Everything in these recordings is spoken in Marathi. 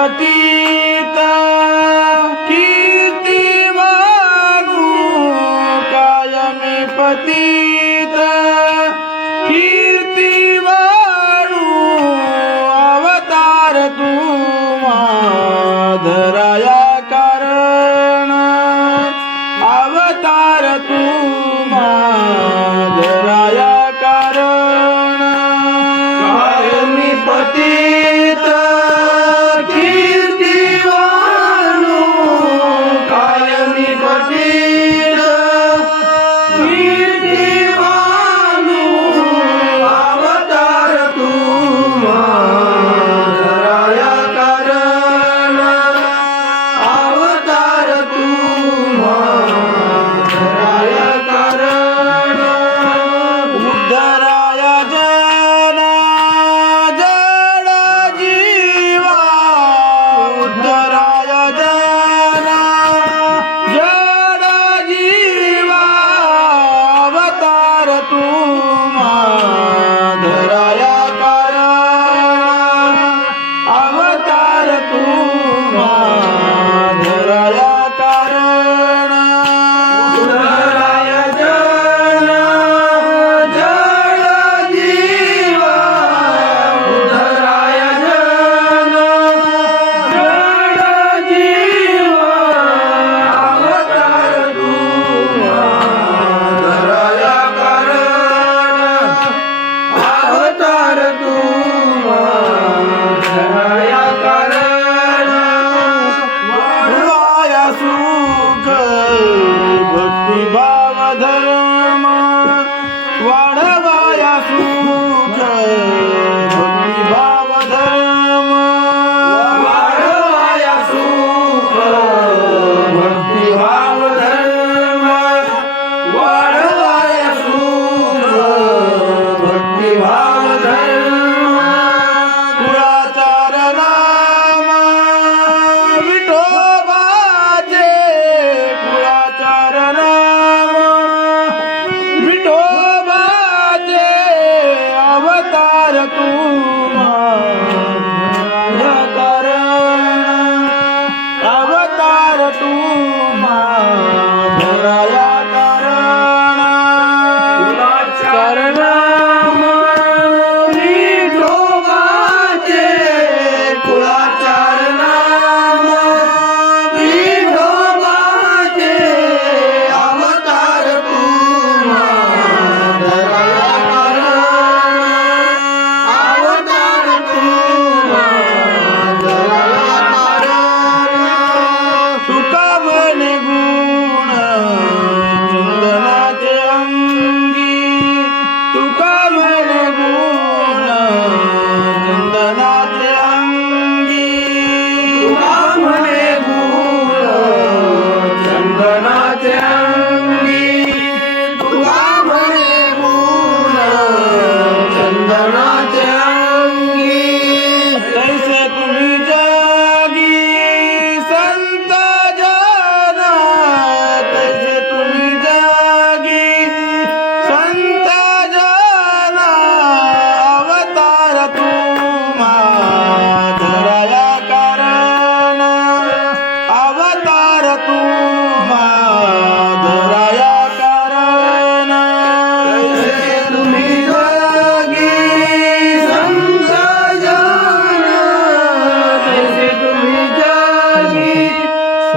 উন্নতি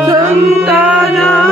સંતાના